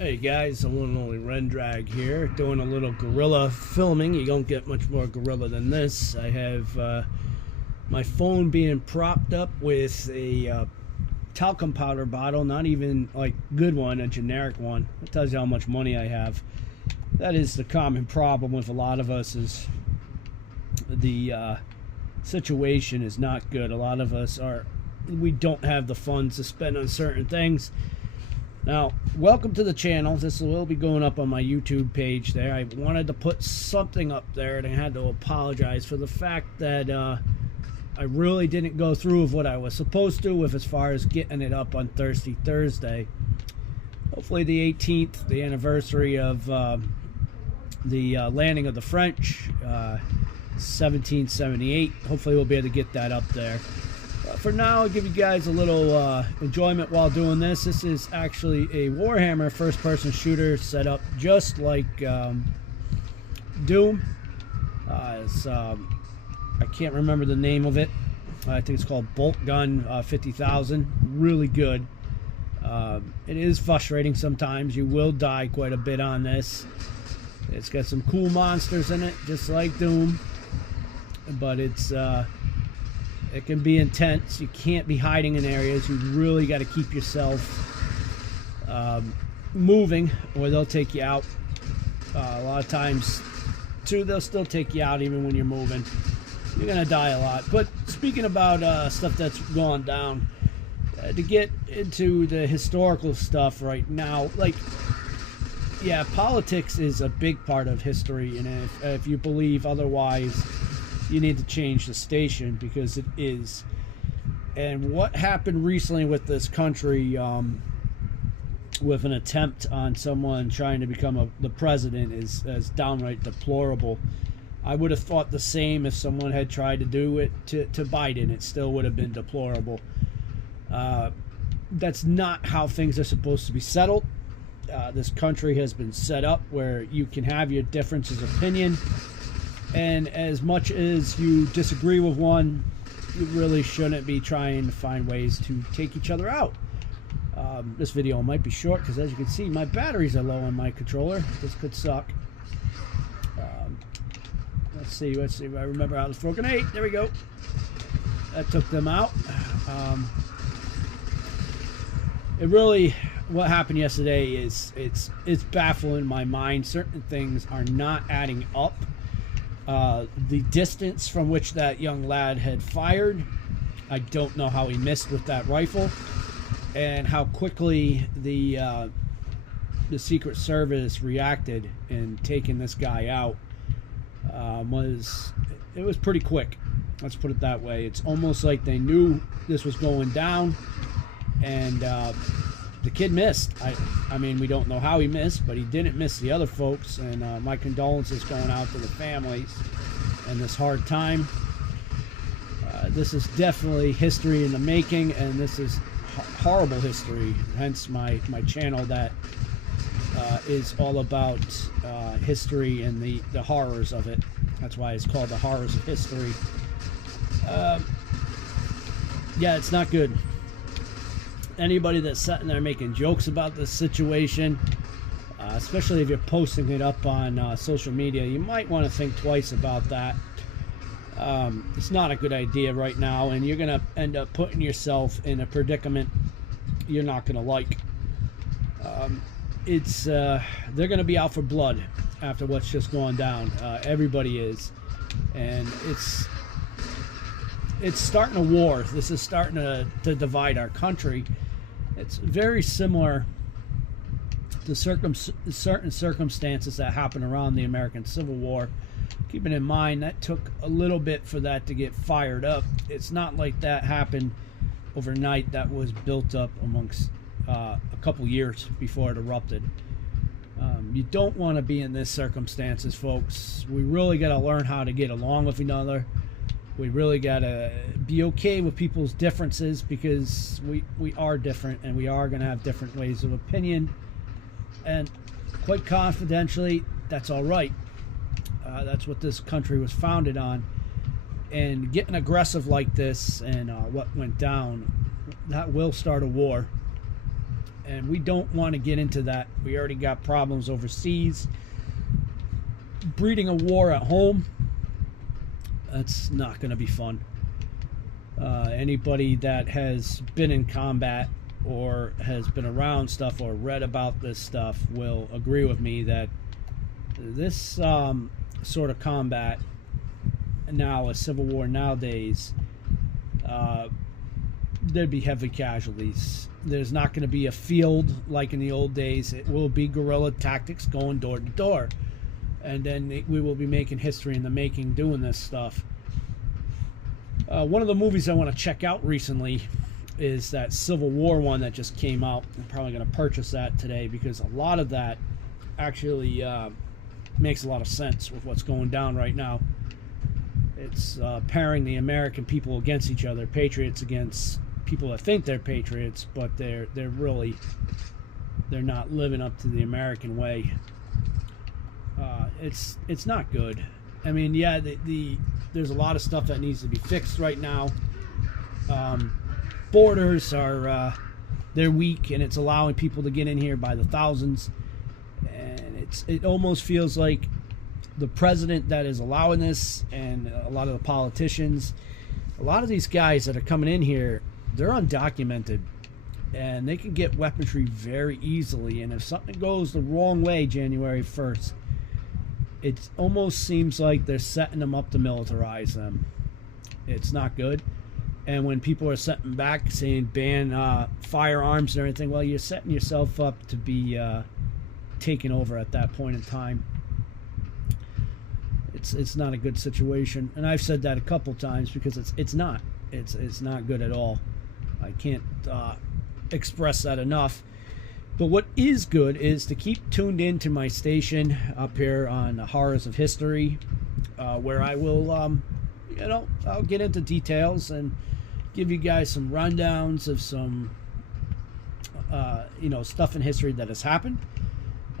Hey guys, the one and only Rendrag here, doing a little guerrilla filming. You don't get much more guerrilla than this. I have my phone being propped up with a talcum powder bottle, not even like good one, a generic one. It tells you how much money I have. That is the common problem with a lot of us, is the situation is not good. A lot of us we don't have the funds to spend on certain things. Now, welcome to the channel. This will be going up on my YouTube page there. I wanted to put something up there, and I had to apologize for the fact that I really didn't go through with what I was supposed to with as far as getting it up on Thirsty Thursday. Hopefully the 18th, the anniversary of the landing of the French, 1778. Hopefully we'll be able to get that up there. For now, I'll give you guys a little enjoyment while doing this. This is actually a Warhammer first-person shooter set up just like Doom. I can't remember the name of it. I think it's called Bolt Gun 50,000. Really good. It is frustrating sometimes. You will die quite a bit on this. It's got some cool monsters in it, just like Doom. But it can be intense. You can't be hiding in areas. You really got to keep yourself moving, or they'll take you out. A lot of times, too, they'll still take you out even when you're moving. You're going to die a lot. But speaking about stuff that's gone down, to get into the historical stuff right now, like, yeah, politics is a big part of history, and if you believe otherwise, you need to change the station, because it is. And what happened recently with this country, with an attempt on someone trying to become the president, is downright deplorable. I would have thought the same if someone had tried to do it to Biden. It still would have been deplorable. That's not how things are supposed to be settled. This country has been set up where you can have your differences of opinion, and as much as you disagree with one, you really shouldn't be trying to find ways to take each other out. This video might be short because, as you can see, my batteries are low on my controller. This could suck. Let's see if I remember how this broken. 8. There we go. That took them out. What happened yesterday is it's baffling my mind. Certain things are not adding up. The distance from which that young lad had fired, I don't know how he missed with that rifle, and how quickly the Secret Service reacted in taking this guy out was pretty quick. Let's put it that way. It's almost like they knew this was going down, and the kid missed. I mean, we don't know how he missed, but he didn't miss the other folks, and my condolences going out to the families in this hard time. This is definitely history in the making, and this is horrible history, hence my channel that is all about history and the horrors of it. That's why it's called The Horrors of History. Yeah, it's not good. Anybody that's sitting there making jokes about this situation, especially if you're posting it up on social media, you might want to think twice about that. It's not a good idea right now, and you're going to end up putting yourself in a predicament you're not going to like. They're going to be out for blood after what's just gone down. Everybody is, and it's starting a war. This is starting to divide our country. It's very similar to certain circumstances that happened around the American Civil War. Keeping in mind, that took a little bit for that to get fired up. It's not like that happened overnight. That was built up amongst a couple years before it erupted. You don't want to be in this circumstances, folks. We really got to learn how to get along with each other. We really got to be okay with people's differences, because we are different, and we are going to have different ways of opinion. And quite confidentially, that's all right. That's what this country was founded on. And getting aggressive like this and what went down, that will start a war. And we don't want to get into that. We already got problems overseas. Breeding a war at home, that's not going to be fun. Anybody that has been in combat or has been around stuff or read about this stuff will agree with me that this sort of combat now, a civil war nowadays, there'd be heavy casualties. There's not going to be a field like in the old days. It will be guerrilla tactics going door to door. And then we will be making history in the making doing this stuff. One of the movies I want to check out recently is that Civil War one that just came out. I'm probably going to purchase that today because a lot of that actually makes a lot of sense with what's going down right now. It's pairing the American people against each other, patriots against people that think they're patriots, but they're not living up to the American way. It's not good. I mean, yeah, there's a lot of stuff that needs to be fixed right now. Borders are they're weak, and it's allowing people to get in here by the thousands. And it almost feels like the president that is allowing this, and a lot of the politicians, a lot of these guys that are coming in here, they're undocumented, and they can get weaponry very easily. And if something goes the wrong way January 1st, it almost seems like they're setting them up to militarize them. It's not good. And when people are sitting back saying ban firearms or anything, well, you're setting yourself up to be taken over at that point in time. It's not a good situation, and I've said that a couple times because it's not good at all. I can't express that enough. But what is good is to keep tuned in to my station up here on the Horrors of History, where I will, I'll get into details and give you guys some rundowns of some, stuff in history that has happened.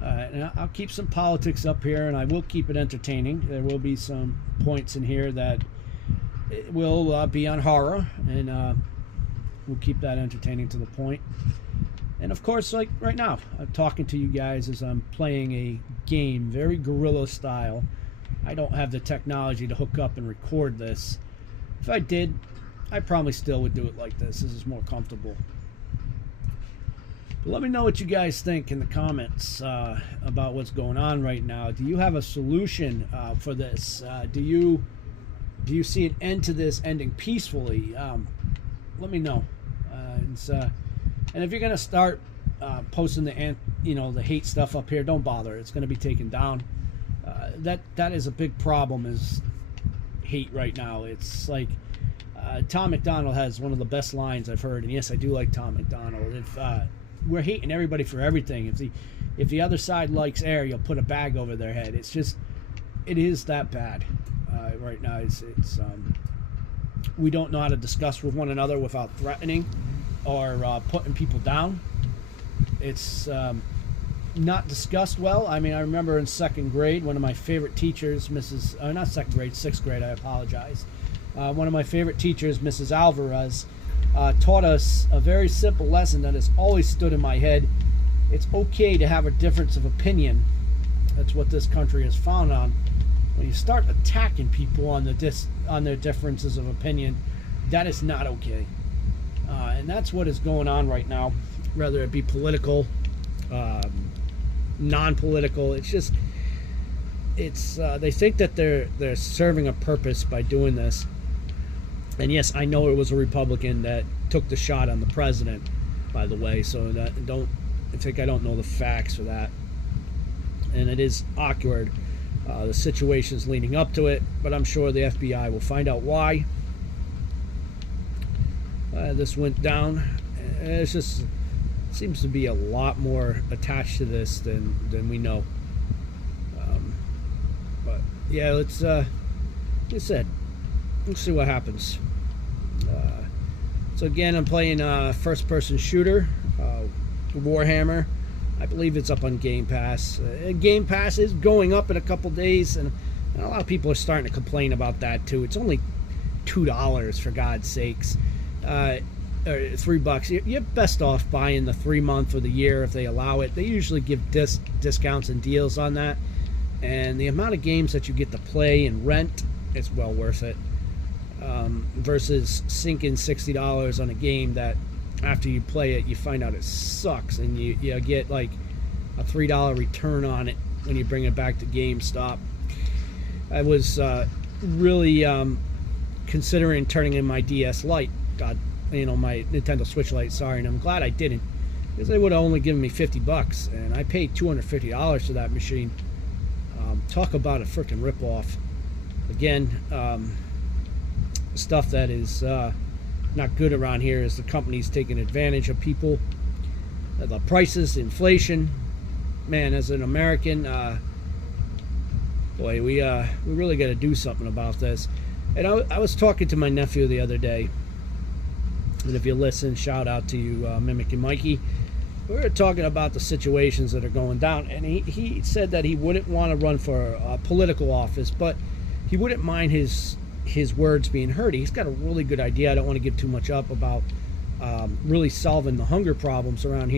And I'll keep some politics up here, and I will keep it entertaining. There will be some points in here that will be on horror, and we'll keep that entertaining to the point. And of course, like right now, I'm talking to you guys as I'm playing a game, very guerrilla style. I don't have the technology to hook up and record this. If I did, I probably still would do it like this. This is more comfortable. But let me know what you guys think in the comments about what's going on right now. Do you have a solution for this? Do you see an end to this ending peacefully? Let me know. And if you're gonna start posting the hate stuff up here, don't bother. It's gonna be taken down. That is a big problem, is hate right now. It's like Tom McDonald has one of the best lines I've heard, and yes, I do like Tom McDonald. If we're hating everybody for everything, if the other side likes air, you'll put a bag over their head. It is that bad right now. It's we don't know how to discuss with one another without threatening or putting people down. It's not discussed well. I mean, I remember in second grade, one of my favorite teachers, not second grade, sixth grade, I apologize. One of my favorite teachers, Mrs. Alvarez, taught us a very simple lesson that has always stood in my head. It's okay to have a difference of opinion. That's what this country is found on. When you start attacking people on their differences of opinion, that is not okay. And that's what is going on right now, whether it be political, non-political. They think that they're serving a purpose by doing this. And yes, I know it was a Republican that took the shot on the president, by the way, so don't think I don't know the facts for that. And it is awkward, the situations leading up to it, but I'm sure the FBI will find out why this went down. It's just seems to be a lot more attached to this than we know. But yeah, let's like I said, let's see what happens. So again, I'm playing first-person shooter, Warhammer. I believe it's up on Game Pass. Game Pass is going up in a couple days, and a lot of people are starting to complain about that too. It's only $2, for God's sakes. or $3, you're best off buying the 3-month or the year if they allow it. They usually give discounts and deals on that, and the amount of games that you get to play and rent, it's well worth it, versus sinking $60 on a game that after you play it you find out it sucks, and you get like a $3 return on it when you bring it back to GameStop. I was really considering turning in my DS Lite, my Nintendo Switch Lite, sorry, and I'm glad I didn't, because they would have only given me $50, and I paid $250 for that machine. Talk about a freaking ripoff. Again, stuff that is not good around here is the companies taking advantage of people. The prices, inflation. Man, as an American, boy, we really got to do something about this. And I was talking to my nephew the other day, and if you listen, shout out to you, Mimic and Mikey. We were talking about the situations that are going down, and he said that he wouldn't want to run for a political office, but he wouldn't mind his words being heard. He's got a really good idea. I don't want to give too much up about really solving the hunger problems around here.